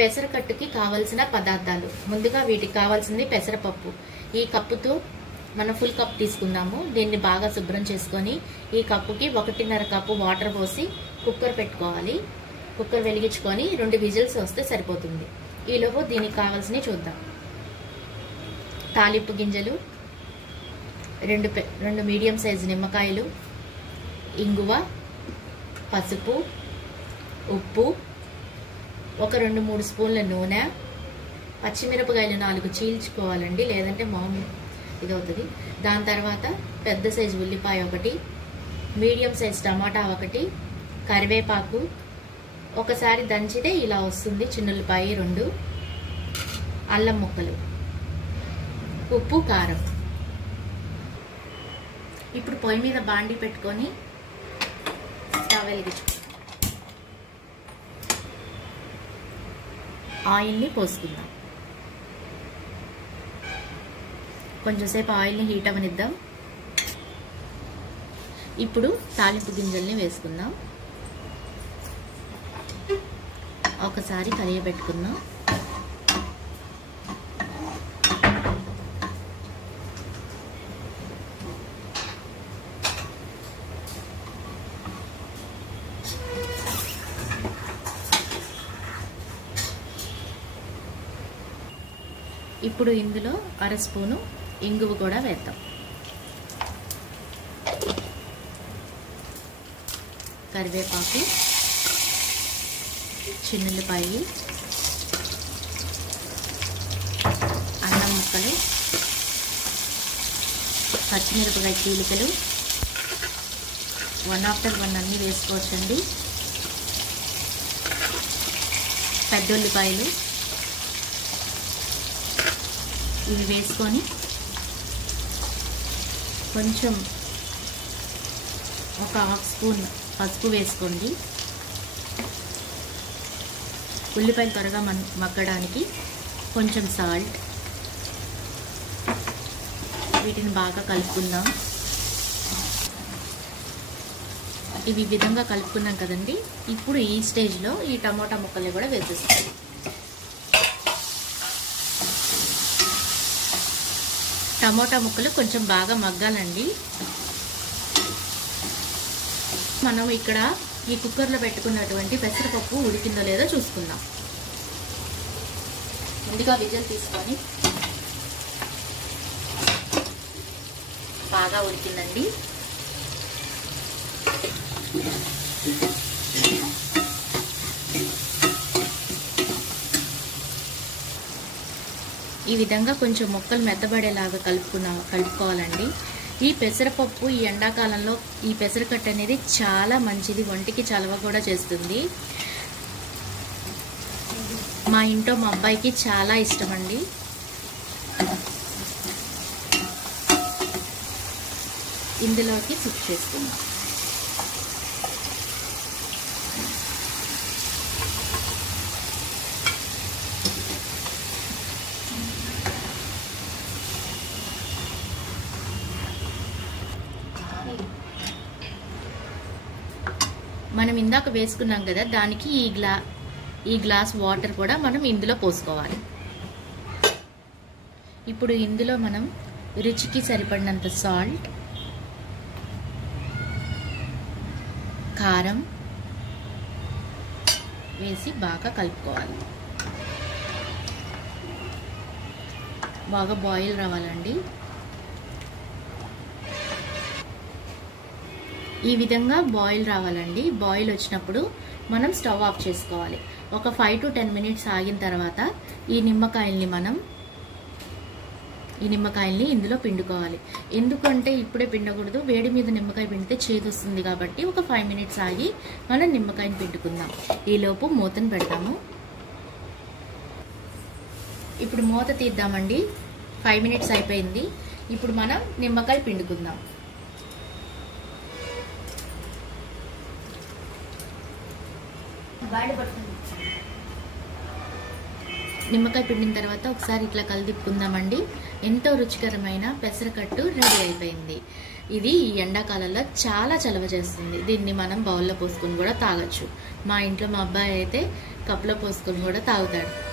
పెసరకట్టుకి కావాల్సిన పదార్థాలు. ముందుగా వీటికి కావాల్సింది పెసరపప్పు. ఈ కప్పుతో మనం ఫుల్ కప్ తీసుకుందాము. దీన్ని బాగా శుభ్రం చేసుకొని ఈ కప్పుకి 1.5 కప్పు వాటర్ పోసి కుక్కర్ పెట్టుకోవాలి. కుక్కర్ వెలిగించుకొని 2 విజిల్స్ వస్తే సరిపోతుంది. ఈలోపు దీనికి కావాల్సినవి చూద్దాం. తాలింపు గింజలు, 2 మీడియం సైజు నిమ్మకాయలు, ఇంగువ, పసుపు, ఉప్పు, ఒక 2-3 స్పూన్ల నూనె, పచ్చిమిరపకాయలు 4 చీల్చుకోవాలండి, లేదంటే మామూలు ఇదవుతుంది. దాని తర్వాత పెద్ద సైజు ఉల్లిపాయ 1, మీడియం సైజు టమాటా 1, కరివేపాకు, ఒకసారి దంచితే ఇలా వస్తుంది, చిన్నుల్లిపాయ 2, అల్లం ముక్కలు, ఉప్పు, కారం. ఇప్పుడు పొయ్యి మీద బాండి పెట్టుకొని స్టవ్ వెలిగించుకుంటాం. ఆయిల్ని పోసుకుందాం. కొంచెంసేపు ఆయిల్ని హీట్ అవనిద్దాం. ఇప్పుడు తాలింపు గింజల్ని వేసుకుందాం. ఒకసారి కలియబెట్టుకుందాం. ఇప్పుడు ఇందులో 1/2 స్పూను ఇంగువ కూడా వేద్దాం. కరివేపాకు, చిన్నుల్లిపాయ, అల్లం ముక్కలు, పచ్చిమిరపకాయ చీలికలు 1 after 1 అన్నీ వేసుకోవచ్చండి. పెద్ద ఉల్లిపాయలు ఇవి వేసుకొని కొంచెం ఒక 1/2 స్పూన్ పసుపు వేసుకోండి. ఉల్లిపాయలు త్వరగా మగ్గడానికి కొంచెం సాల్ట్. వీటిని బాగా కలుపుకుందాం. ఇవి ఈ విధంగా కలుపుకున్నాం కదండి. ఇప్పుడు ఈ స్టేజ్లో ఈ టమోటా ముక్కల్ని కూడా వేసేస్తాం. టమోటా ముక్కలు కొంచెం బాగా మగ్గాలండి. మనం ఇక్కడ ఈ కుక్కర్లో పెట్టుకున్నటువంటి పెసరపప్పు ఉడికిందో లేదో చూసుకుందాం. ముందుగా విజిల్ తీసుకొని బాగా ఉడికిందండి. ఈ విధంగా కొంచెం ముక్కలు మెత్తబడేలాగా కలుపుకోవాలండి. ఈ పెసరపప్పు ఈ ఎండాకాలంలో ఈ పెసరకట్టు అనేది చాలా మంచిది, ఒంటికి చలవ కూడా చేస్తుంది. మా ఇంట్లో మా అబ్బాయికి చాలా ఇష్టం అండి. ఇందులోకి సిప్ చేసుకుందాం. మనం ఇందాక వేసుకున్నాం కదా, దానికి ఈ గ్లాస్ వాటర్ కూడా మనం ఇందులో పోసుకోవాలి. ఇప్పుడు ఇందులో మనం రుచికి సరిపడినంత సాల్ట్, కారం వేసి బాగా కలుపుకోవాలి. బాగా బాయిల్ రావాలండి. ఈ విధంగా బాయిల్ రావాలండి. బాయిల్ వచ్చినప్పుడు మనం స్టవ్ ఆఫ్ చేసుకోవాలి. ఒక 5 to 10 minutes ఆగిన తర్వాత ఈ నిమ్మకాయల్ని ఇందులో పిండుకోవాలి. ఎందుకంటే ఇప్పుడే పిండకూడదు, వేడి మీద నిమ్మకాయ పిండితే చేదు వస్తుంది కాబట్టి ఒక 5 minutes ఆగి మనం నిమ్మకాయని పిండుకుందాం. ఈలోపు మూతను పెడతాము. ఇప్పుడు మూత తీద్దామండి. 5 minutes అయిపోయింది. ఇప్పుడు మనం నిమ్మకాయ పిండుకుందాం. నిమ్మకాయ పిండిన తర్వాత ఒకసారి ఇట్లా కలిదిప్పుకుందామండి. ఎంతో రుచికరమైన పెసరకట్టు రెడీ అయిపోయింది. ఇది ఈ ఎండాకాలంలో చాలా చలవ చేస్తుంది. దీన్ని మనం బౌల్లో పోసుకొని కూడా తాగొచ్చు. మా ఇంట్లో మా అబ్బాయి అయితే కప్లో పోసుకొని కూడా తాగుతాడు.